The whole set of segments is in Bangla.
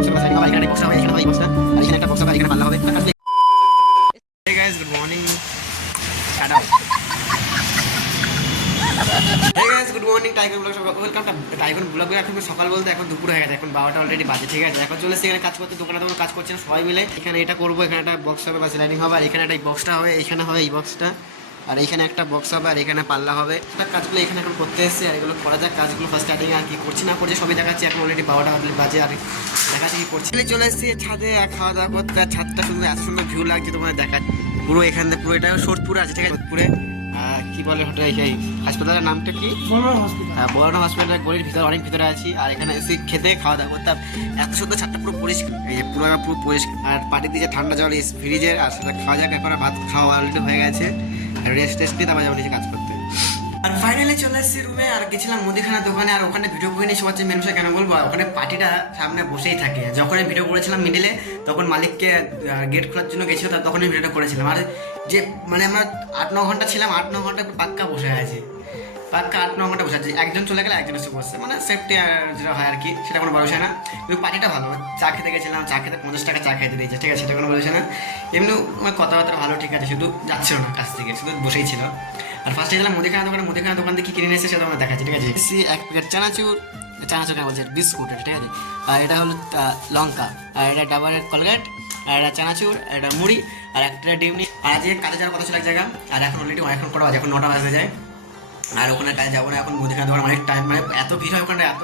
বক্সের পাশে হবে, এখানে বক্স হবে, এখানে হবে বক্সটা, আর এখানে একটা বক্স হবে, এখানে পাল্লা হবে। Hey guys, good morning. Tata. Hey guys, good morning. Tiger blog সবাই ওয়েলকাম টু টাইগার ব্লগে। এখন সকাল বলতে এখন দুপুর হয়ে গেছে, এখন 12টা অলরেডি বাজে, ঠিক আছে। এখন চলে এসে এখানে কাজ করতে, দোকানে তখন কাজ করছেন সবাই মিলে। এখানে এটা করবো, এখানে একটা বক্স হবে বা লাইনিং হবে, আর এখানে একটা বক্সটা হবে, এখানে হবে এই বক্সটা, আর এখানে একটা বক্স হবে, আর এখানে পাল্লা হবে। কাজগুলো এখানে এখন করতে এসেছি, আর এগুলো করা যাক কাজগুলো ফার্স্ট স্টার্টিং। আর কি করছি না করছি সবই দেখাচ্ছি। এখন অলরেডি 12টা বাজে, আর দেখাচ্ছি কি করছি। চলে এসেছি ছাদে খাওয়া দাওয়া করতে, আর ছাদটা শুধু এত সুন্দর ভিউ লাগছে তোমাদের দেখা। পুরো এখান থেকে পুরো এটা সোদপুরে আছে, ঠিক আছে। সোদপুরে কি বলে হোটেল, এই হাসপাতালের নামটা কি, বড় হসপিটাল, গলির ভিতরে অনেক ভিতরে আছি। আর এখানে এসে খেতে খাওয়া দাওয়া করতাম। এত সুন্দর ছাদটা পুরো পরিষ্কার, এই যে পুরো পরিষ্কার। আর পাটির দিয়ে ঠান্ডা জল ফ্রিজের, আর সেটা খাওয়া যাক। এখন ভাত খাওয়া অলরেডি হয়ে গেছে, রেস্ট টেস্ট নিয়ে তারপর যাবো নিচে কাজ করতে। আর ফাইনালি চলে এসেছি রুমে, আর গেছিলাম মুদিখানা দোকানে। আর ওখানে ভিডিও করে নিয়ে সবার মেন বিষয় কেন বলবো, ওখানে পার্টিটা সামনে বসেই থাকে। যখন ভিডিও করেছিলাম মিডিলে, তখন মালিককে গেট খোলার জন্য গেছিল, তখনই ভিডিওটা করেছিলাম। আর যে মানে আমরা 8-9 ঘন্টা ছিলাম, 8-9 ঘন্টা পাক্কা বসে আছে, পাক্কা 8-9 ঘন্টা বসে আছে। একজন চলে গেলে একজন এসে বসছে, মানে সেফটি যেটা হয় আর কি, সেটা কোনো ভরসা না। কিন্তু পার্টিটা ভালো। চা খেতে গেছিলাম, চা খেতে 50 টাকা চা খাইতে দিয়েছে, ঠিক আছে, সেটা কোনো ভরসা না। এমনি কথাবার্তা ভালো, ঠিক আছে, শুধু যাচ্ছিল না কাছ থেকে, শুধু বসেই ছিল। আর ফার্স্টে গেলাম মুদিখানা দোকানে, মুদিখানা দোকান থেকে কী কিনে নিয়েছে সেটা আমরা দেখাচ্ছি, ঠিক আছে। এক প্যাকেট চানাচুর, চানাচুর কেন বলছে, বিস্কুট, ঠিক আছে। আর এটা হলো লঙ্কা, আর এটা ডাবরের কলগেট, আর এটা চানাচুর, এটা মুড়ি, আর একটা ডিমনি। আর আজকে কাজে যাওয়ার কথা ছিল এক জায়গা, আর এখন অলরেডি অনেকক্ষণ করা বাজে, এখন 9টা বাজতে যায়। আর ওখানে কাজে যাবো না এখন, মুদিখানা দোকান অনেক টাইম, মানে এত ভিড় হয় ওখানে, এত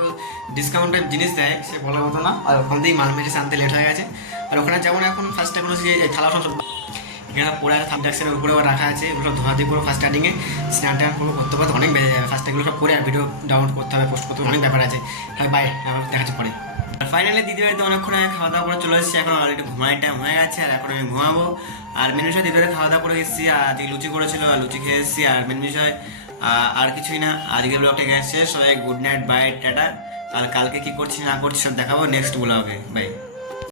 ডিসকাউন্টের জিনিস দেয় সে বলার মতো না। আর ওখান থেকেই মাল মেরেছে আনতে লেট হয়ে গেছে। আর ওখানে যাবো না এখন। ফার্স্ট এখন হচ্ছে থালা সব এখানে পড়ে আছে, থামডাক্সের উপরেও রাখা আছে, ওগুলো ধোয়া দিয়ে পুরো ফার্স্ট স্টার্টিংয়ে স্নান টান করবো, করতে করতে অনেক বেড়ে যাবে। ফার্স্ট এগুলো সব করে আর ভিডিও ডাউনলোড করতে হবে, পোস্ট করতে হবে, অনেক ব্যাপার আছে। হ্যাঁ বাই, দেখাচ্ছি পরে। আর ফাইনালি দিদি বাড়িতে অনেকক্ষণ খাওয়া দাওয়া করে চলে এসেছি, এখন অলরেডি ঘুমানোর টাইম হয়ে গেছে, আর এখন আমি ঘুমাবো। আর মেন বিষয় দিদি বাড়িতে খাওয়া দাওয়া করে এসেছি, আর আজকে লুচি করেছিল, আর লুচি খেয়ে এসেছি। আর মেন বিষয় আর কিছুই না, আজকে ব্লগটা গেছে। সবাই গুড নাইট, বাই, টাটা। আর কালকে কি করছি না করছি সব দেখাবো নেক্সট ব্লগে, বাই।